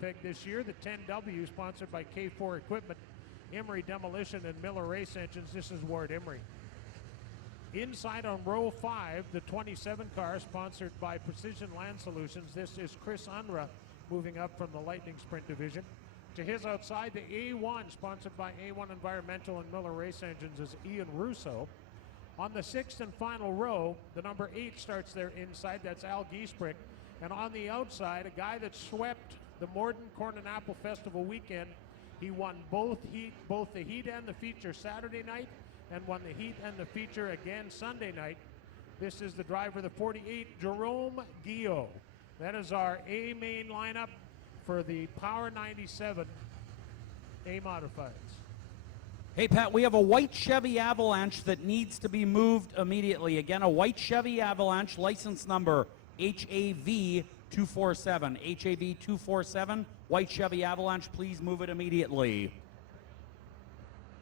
This year, the 10W, sponsored by K4 Equipment, Emery Demolition, and Miller Race Engines. This is Ward Emery. Inside on row 5, the 27 car, sponsored by Precision Land Solutions. This is Chris Unruh, moving up from the Lightning Sprint division. To his outside, the A1, sponsored by A1 Environmental and Miller Race Engines, is Ian Russo. On the 6th and final row, the number 8 starts there inside. That's Al Giesbrick. And on the outside, a guy that swept the Morden Corn and Apple Festival weekend. He won both the heat and the feature Saturday night, and won the heat and the feature again Sunday night. This is the driver, the 48, Jerome Guillot. That is our A main lineup for the Power 97 A Modifieds. Hey Pat, we have a white Chevy Avalanche that needs to be moved immediately. Again, a white Chevy Avalanche, license number HAV 247. HAV 247, white Chevy Avalanche, please move it immediately.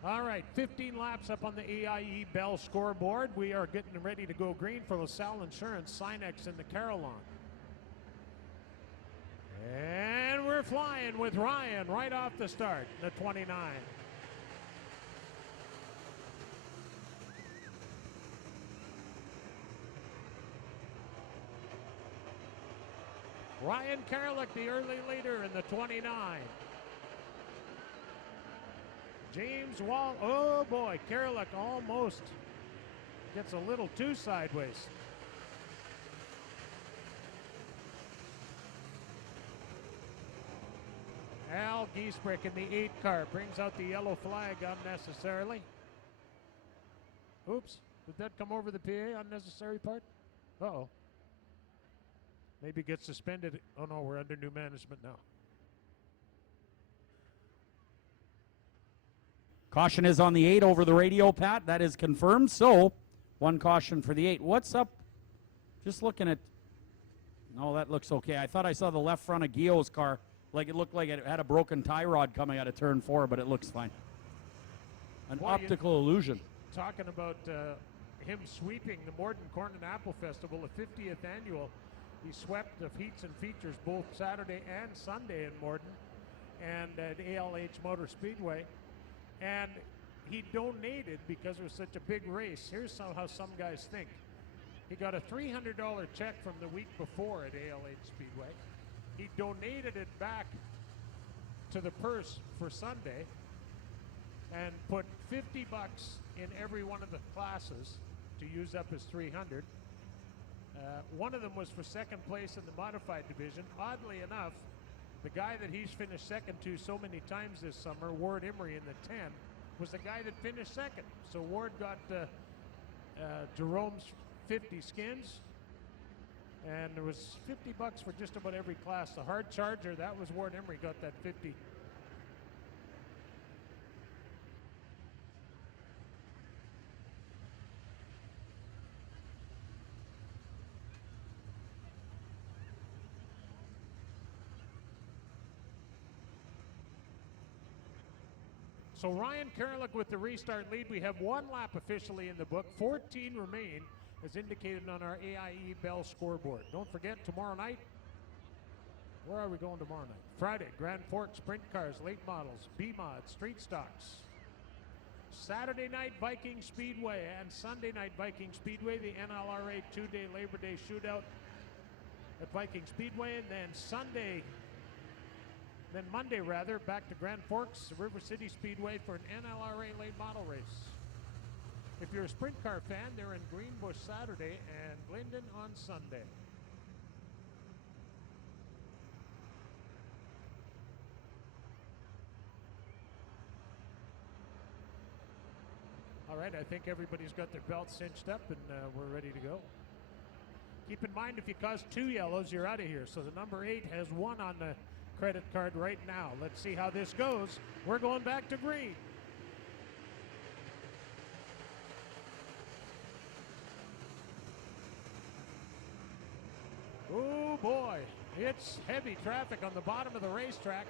All right, 15 laps up on the AIE Bell scoreboard. We are getting ready to go green for LaSalle Insurance, Sinex, and the Carillon. And we're flying with Ryan right off the start, the 29. Ryan Karlick, the early leader in the 29. James Wall, oh boy, Karlick almost gets a little too sideways. Al Giesbrick in the 8 car brings out the yellow flag unnecessarily. Oops, did that come over the PA, unnecessary part? Uh-oh. Maybe get suspended. Oh no, we're under new management now. Caution is on the 8 over the radio, Pat. That is confirmed. So, one caution for the 8. What's up? Just looking at... No, that looks okay. I thought I saw the left front of Guillot's car. Like it looked like it had a broken tie rod coming out of turn 4, but it looks fine. An optical illusion. Talking about him sweeping the Morden Corn and Apple Festival, the 50th annual. He swept the heats and features both Saturday and Sunday in Morden and at ALH Motor Speedway. And he donated, because it was such a big race, here's how some guys think. He got a $300 check from the week before at ALH Speedway. He donated it back to the purse for Sunday and put $50 in every one of the classes to use up his $300. One of them was for second place in the modified division. Oddly enough, the guy that he's finished second to so many times this summer, Ward Emery in the 10, was the guy that finished second. So Ward got Jerome's 50 skins, and there was $50 for just about every class. The hard charger, that was Ward Emery, got that 50. So Ryan Karlick with the restart lead. We have 1 lap officially in the book. 14 remain, as indicated on our AIE Bell scoreboard. Don't forget, tomorrow night, where are we going tomorrow night? Friday, Grand Forks Sprint Cars, Late Models, B-Mod, Street Stocks. Saturday night, Viking Speedway, and Sunday night, Viking Speedway, the NLRA 2-day Labor Day shootout at Viking Speedway, and then Monday, back to Grand Forks, River City Speedway for an NLRA late model race. If you're a sprint car fan, they're in Greenbush Saturday and Glendon on Sunday. All right, I think everybody's got their belts cinched up and we're ready to go. Keep in mind, if you cause 2 yellows, you're out of here. So the number 8 has 1 on the credit card right now. Let's see how this goes. We're going back to green. Oh boy, it's heavy traffic on the bottom of the racetrack.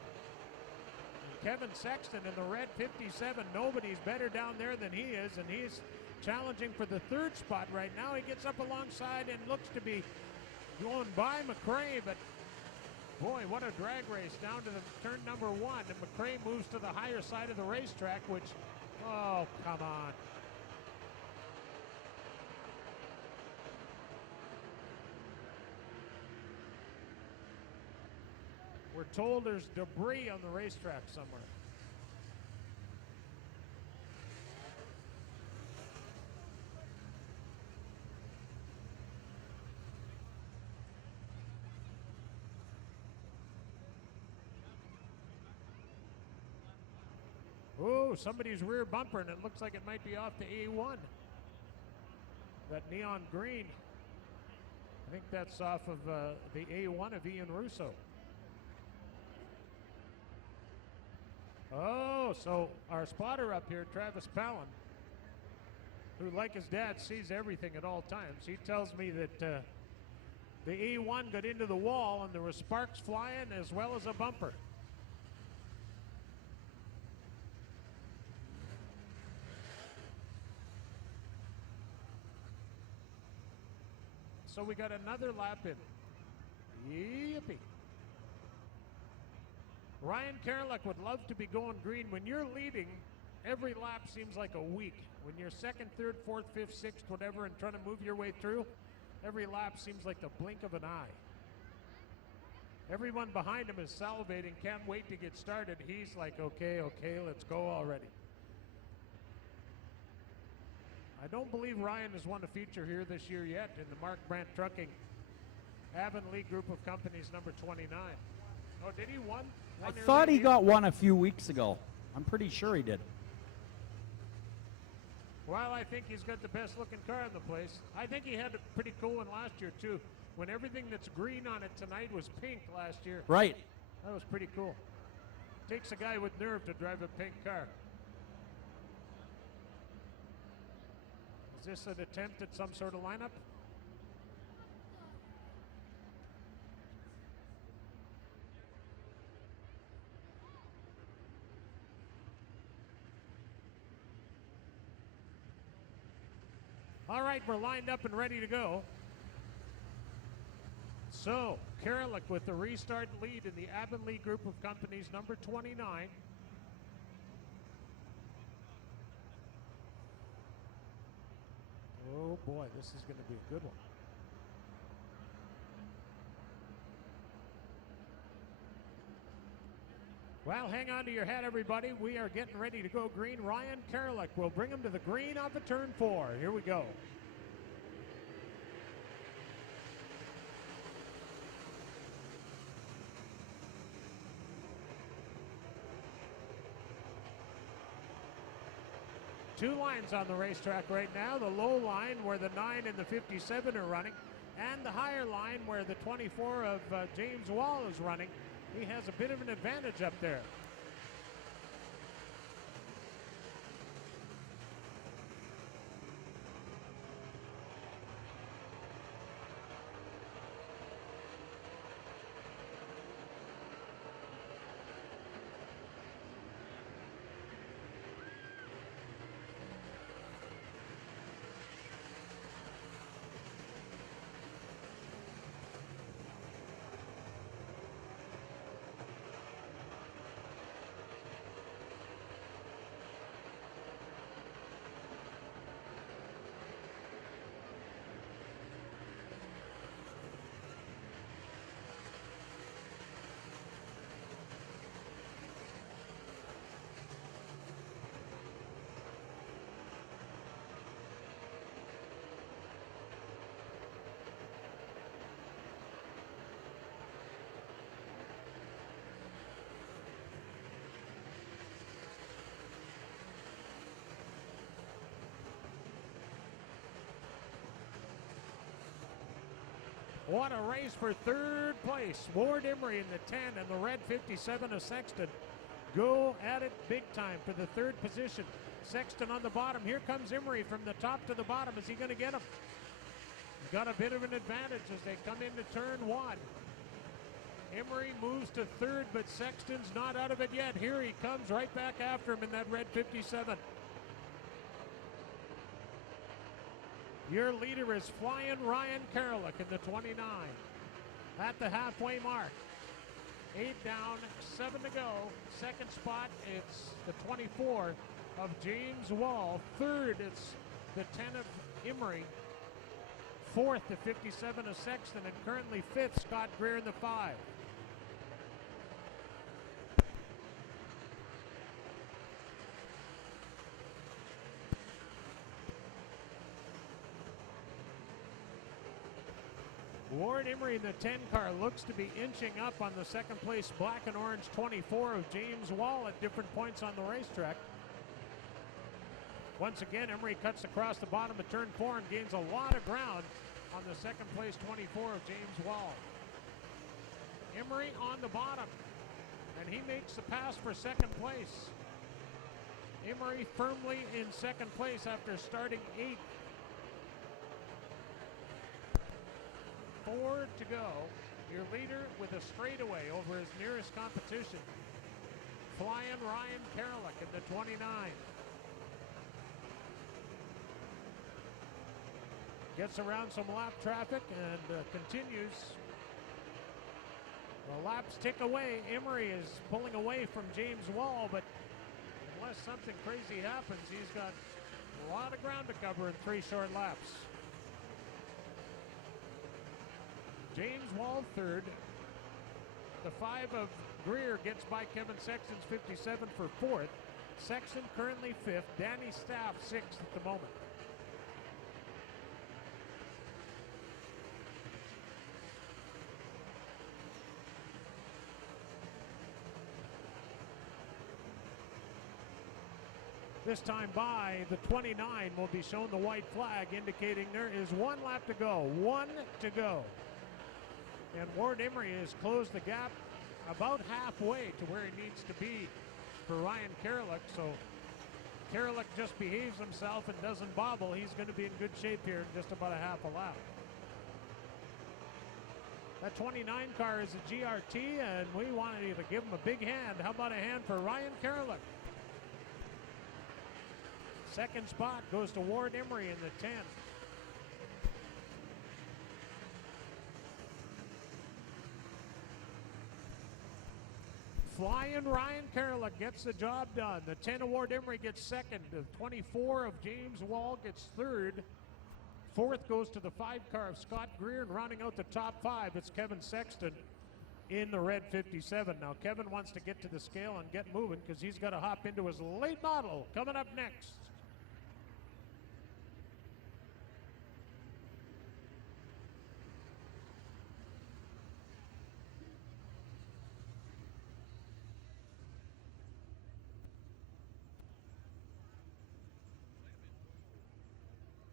Kevin Sexton in the red 57, nobody's better down there than he is, and he's challenging for the 3rd spot right now. He gets up alongside and looks to be going by McRae, but Boy, what a drag race down to the turn number 1. And McRae moves to the higher side of the racetrack, which, oh, come on. We're told there's debris on the racetrack somewhere. Oh, somebody's rear bumper, and it looks like it might be off the A1. That neon green. I think that's off of the A1 of Ian Russo. Oh, so our spotter up here, Travis Pallin, who, like his dad, sees everything at all times. He tells me that the A1 got into the wall and there were sparks flying as well as a bumper. So we got another lap in. Yippee. Ryan Kerlick would love to be going green. When you're leading, every lap seems like a week. When you're second, third, fourth, fifth, sixth, whatever, and trying to move your way through, every lap seems like the blink of an eye. Everyone behind him is salivating, can't wait to get started. He's like, okay, let's go already. I don't believe Ryan has won a feature here this year yet in the Mark Brandt Trucking Avonlea Group of Companies number 29. Oh, did he won? I thought he got one a few weeks ago. I'm pretty sure he did. Well, I think he's got the best looking car in the place. I think he had a pretty cool one last year too. When everything that's green on it tonight was pink last year. Right. That was pretty cool. Takes a guy with nerve to drive a pink car. Is this an attempt at some sort of lineup? All right, we're lined up and ready to go. So, Kerlick with the restart lead in the Avonlea Group of Companies number 29. Oh boy, this is going to be a good one. Well, hang on to your hat, everybody. We are getting ready to go green. Ryan Kerlick will bring him to the green off of turn 4. Here we go. Two lines on the racetrack right now. The low line where the 9 and the 57 are running, and the higher line where the 24 of James Wall is running. He has a bit of an advantage up there. What a race for third place. Ward Emery in the 10 and the red 57 of Sexton go at it big time for the third position. Sexton on the bottom. Here comes Emery from the top to the bottom. Is he going to get him? Got a bit of an advantage as they come into turn 1. Emery moves to third, but Sexton's not out of it yet. Here he comes right back after him in that red 57. Your leader is Flying Ryan Kerlick in the 29 at the halfway mark. 8 down, 7 to go. Second spot, it's the 24 of James Wall. Third, it's the 10 of Emery. Fourth, the 57 of Sexton. And currently fifth, Scott Greer in the 5. Ward Emery in the 10 car looks to be inching up on the second place black and orange 24 of James Wall at different points on the racetrack. Once again, Emery cuts across the bottom of turn 4 and gains a lot of ground on the second place 24 of James Wall. Emery on the bottom, and he makes the pass for second place. Emery firmly in second place after starting 8th. 4 to go. Your leader with a straightaway over his nearest competition. Flying Ryan Karalik in the 29. Gets around some lap traffic and continues. The laps tick away. Emery is pulling away from James Wall, but unless something crazy happens, he's got a lot of ground to cover in 3 short laps. James Wall third. The 5 of Greer gets by Kevin Sexton's 57 for fourth. Sexton currently fifth. Danny Staff sixth at the moment. This time by the 29 will be shown the white flag indicating there is 1 lap to go. 1 to go. And Ward Emery has closed the gap about halfway to where he needs to be for Ryan Karalik. So Karalik just behaves himself and doesn't bobble. He's going to be in good shape here in just about a half a lap. That 29 car is a GRT, and we wanted to give him a big hand. How about a hand for Ryan Karalik? Second spot goes to Ward Emery in the 10. Flying Ryan Karalik gets the job done. The 10 of Ward Emery gets second. The 24 of James Wall gets third. Fourth goes to the 5 car of Scott Greer, and rounding out the top 5, it's Kevin Sexton in the red 57. Now Kevin wants to get to the scale and get moving because he's got to hop into his late model coming up next.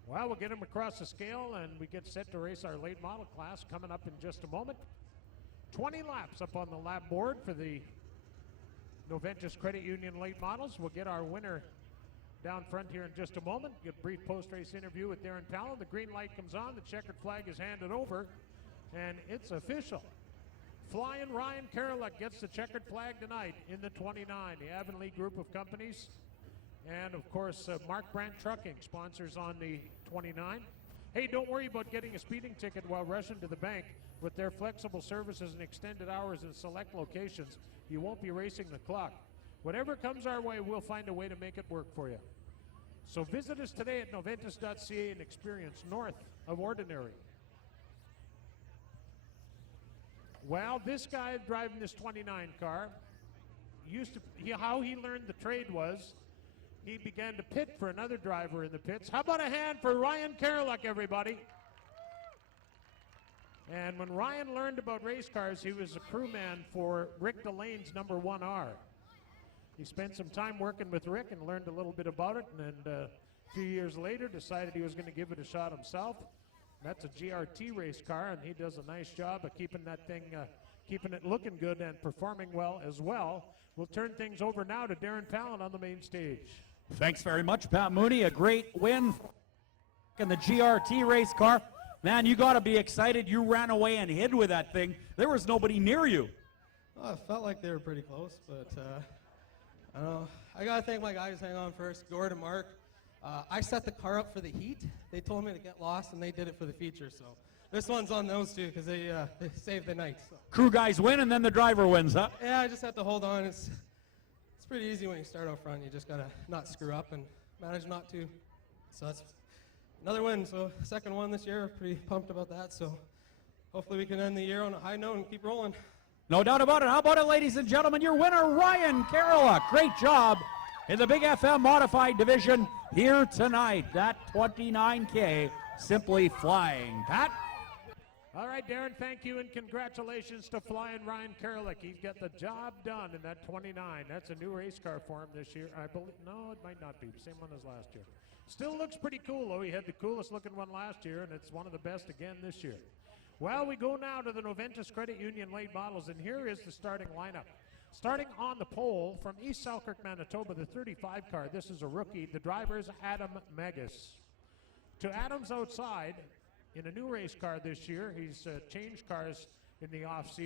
Well, we'll get him across the scale and we get set to race our late model class coming up in just a moment. 20 laps up on the lap board for the Noventus Credit Union late models. We'll get our winner down front here in just a moment. Get a brief post-race interview with Darren Powell. The green light comes on, the checkered flag is handed over, and it's official. Flying Ryan Karalik gets the checkered flag tonight in the 29. The Avonlea group of companies. And of course, Mark Brandt Trucking sponsors on the 29. Hey, don't worry about getting a speeding ticket while rushing to the bank. With their flexible services and extended hours in select locations, you won't be racing the clock. Whatever comes our way, we'll find a way to make it work for you. So visit us today at noventus.ca and experience north of ordinary. Well, this guy driving this 29 car, how he learned the trade was, he began to pit for another driver in the pits. How about a hand for Ryan Karalik, everybody? And when Ryan learned about race cars, he was a crewman for Rick Delane's number 1R. He spent some time working with Rick and learned a little bit about it, and a few years later decided he was going to give it a shot himself. That's a GRT race car, and he does a nice job of keeping that thing, keeping it looking good and performing well as well. We'll turn things over now to Darren Powell on the main stage. Thanks very much, Pat Mooney. A great win in the GRT race car. Man, you got to be excited. You ran away and hid with that thing. There was nobody near you. Well, it felt like they were pretty close, but I don't know. I got to thank my guys hang on first, Gord and Mark. I set the car up for the heat. They told me to get lost, and they did it for the feature, so this one's on those two because they saved the night. So. Crew guys win, and then the driver wins, huh? Yeah, I just have to hold on. It's pretty easy when you start out front. You just gotta not screw up and manage not to. So that's another win. So second one this year. Pretty pumped about that. So hopefully we can end the year on a high note and keep rolling. No doubt about it. How about it, ladies and gentlemen? Your winner, Ryan Carola. Great job in the Big FM Modified Division here tonight. That 29K simply flying. Pat? All right, Darren, thank you, and congratulations to Flying Ryan Kerlick. He's got the job done in that 29. That's a new race car for him this year. I believe, no, it might not be. Same one as last year. Still looks pretty cool, though. He had the coolest looking one last year, and it's one of the best again this year. Well, we go now to the Noventus Credit Union late models, and here is the starting lineup. Starting on the pole from East Selkirk, Manitoba, the 35 car. This is a rookie. The driver is Adam Megas. To Adam's outside, in a new race car this year, he's changed cars in the off-season.